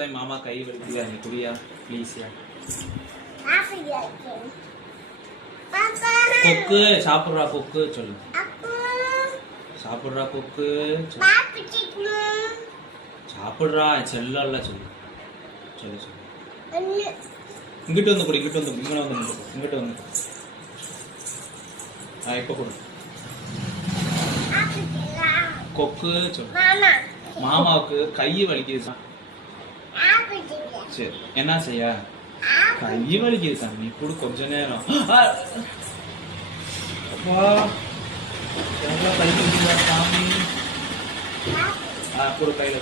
சாமி மாமா கை வலிக்குதா நீ குடியா ப்ளீஸ்யா. கொக்கு சாப்பிட்றா கொக்கு சொல்லு. சாப்பிட்றா கொக்கு சாப்பிட்றா செல்லல்ல சொல்லு சொல்லு சொல்லு. இங்கிட்டு வந்து கொடு இங்கிட்டு வந்து இங்கிட்ட வந்து இப்போ கொடு. கொக்கு சொல்லு. மாமாவுக்கு கை வலிக்குது. சரி என்ன செய்ய கை வலிக்குது சாமி கூட கொஞ்ச நேரம். அப்பா கை வலிக்குதா சாமி? கூட கையில